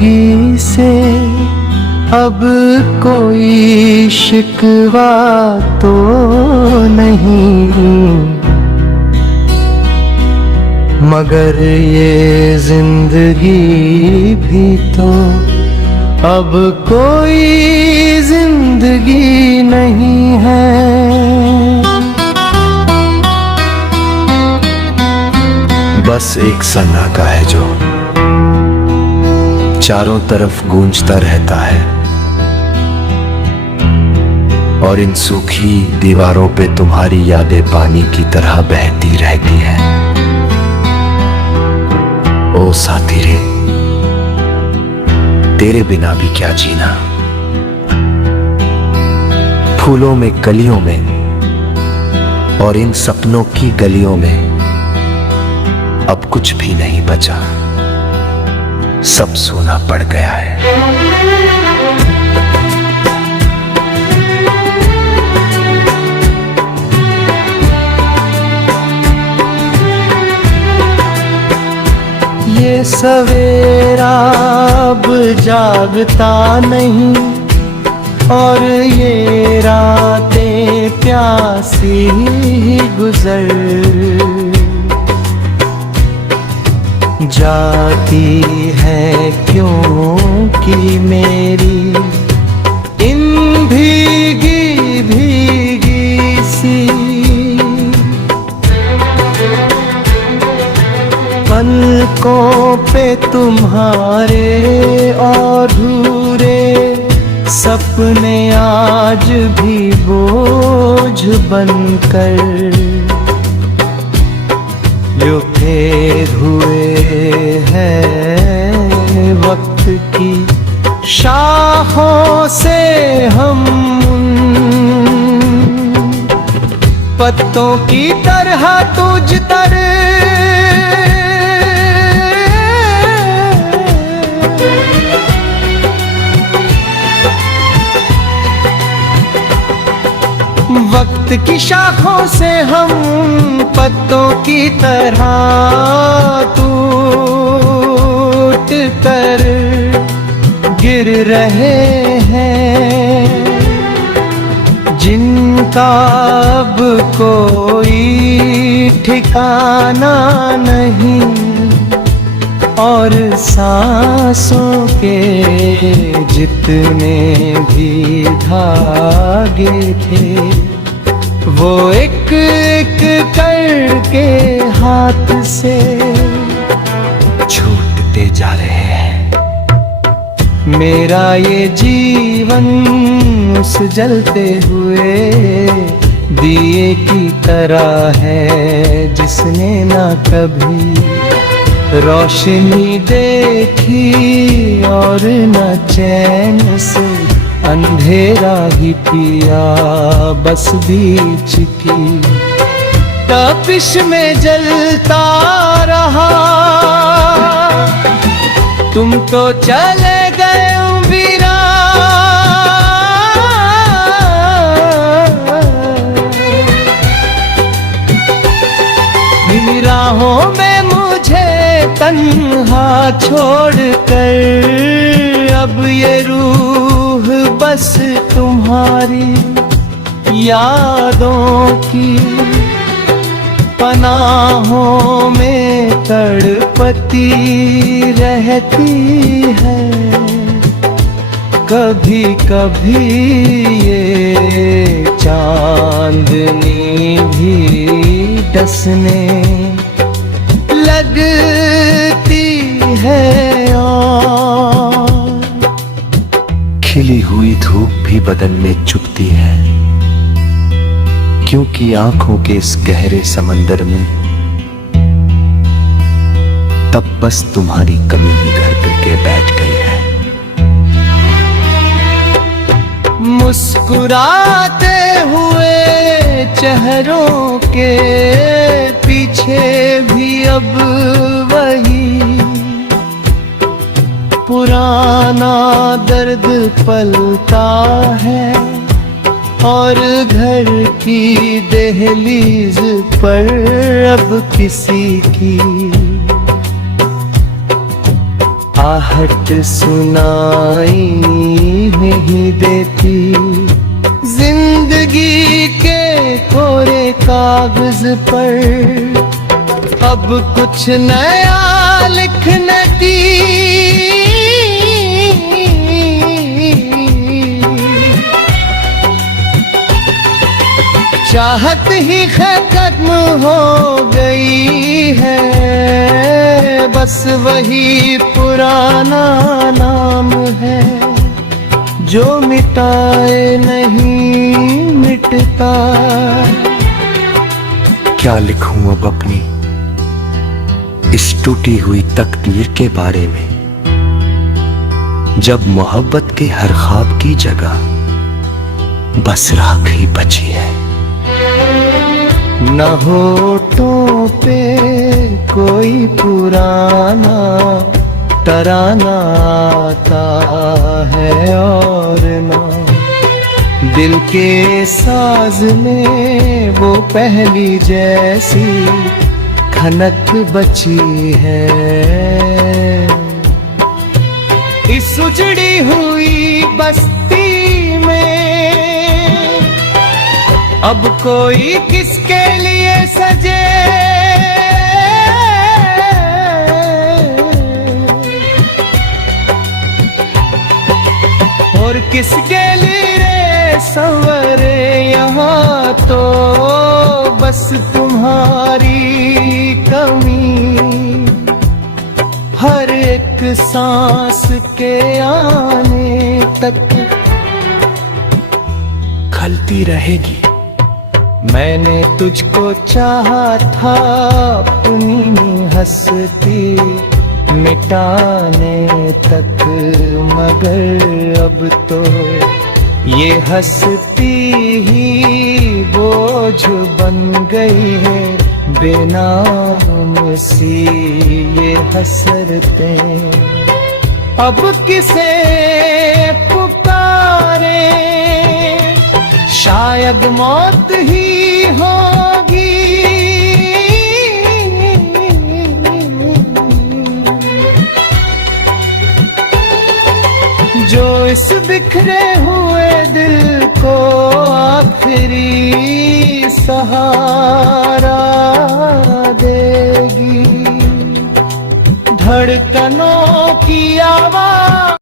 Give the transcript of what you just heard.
भी से अब कोई शिकवा तो नहीं, मगर ये जिंदगी भी तो अब कोई जिंदगी नहीं है। बस एक सन्नाटा है जो चारों तरफ गूंजता रहता है, और इन सूखी दीवारों पे तुम्हारी यादें पानी की तरह बहती रहती हैं। ओ साथी रे, तेरे बिना भी क्या जीना। फूलों में कलियों में और इन सपनों की गलियों में अब कुछ भी नहीं बचा, सब सोना पड़ गया है। ये सवेरा अब जागता नहीं, और ये रातें प्यासी ही गुजर जाती है, क्योंकि मेरी इन भीगी भीगी सी पलकों पे तुम्हारे अधूरे सपने आज भी बोझ बनकर जो फेर हुए हैं वक्त की शाखों से हम पत्तों की तरह तुझ तर वक्त की शाखों से हम पत्तों की तरह टूट कर गिर रहे हैं, जिनका अब कोई ठिकाना नहीं, और सांसों के जितने भी धागे थे वो एक एक करके हाथ से छूटते जा रहे हैं। मेरा ये जीवन उस जलते हुए दिए की तरह है, जिसने ना कभी रोशनी देखी और न चैन से अंधेरा ही पिया, बस बीच की तपिश में जलता रहा। तुम तो चले गए वीरा, इन राहों में मुझे तन्हा छोड़कर, अब ये रूह बस तुम्हारी यादों की पनाहों में तड़पती रहती है। कभी कभी ये चांदनी भी डसने लगती है, और खिली हुई धूप भी बदन में चुभती है, क्योंकि आंखों के इस गहरे समंदर में तब बस तुम्हारी कमी ही घर करके बैठ गई है। मुस्कुराते हुए चेहरों के पीछे भी अब वही पुराना दर्द पलता है, और घर की दहलीज पर अब किसी की आहट सुनाई नहीं देती, जिंदगी के कोरे कागज पर अब कुछ नया लिखने दी। चाहत ही खत्म हो गई है, बस वही पुराना नाम है जो मिटाए नहीं मिटता। क्या लिखूं अब अपनी इस टूटी हुई तकदीर के बारे में, जब मोहब्बत के हर ख्वाब की जगह बस राख ही बची है। न होठों पे कोई पुराना तराना आता है, और ना दिल के साज में वो पहली जैसी खनक बची है। इस उजड़ी हुई बस्ती में अब कोई किसके लिए सजे, और किसके लिए संवरे। यहाँ तो बस तुम्हारी कमी हर एक सांस के आने तक खलती रहेगी। मैंने तुझको चाहा था अपनी हंसती मिटाने तक, मगर अब तो ये हंसती ही बोझ बन गई है, बेनाम सी ये हसरतें। अब किसे पुकारे, शायद मौत ही होगी। जो इस बिखरे हुए दिल को आखिरी सहारा देगी। धड़कनों की आवाज़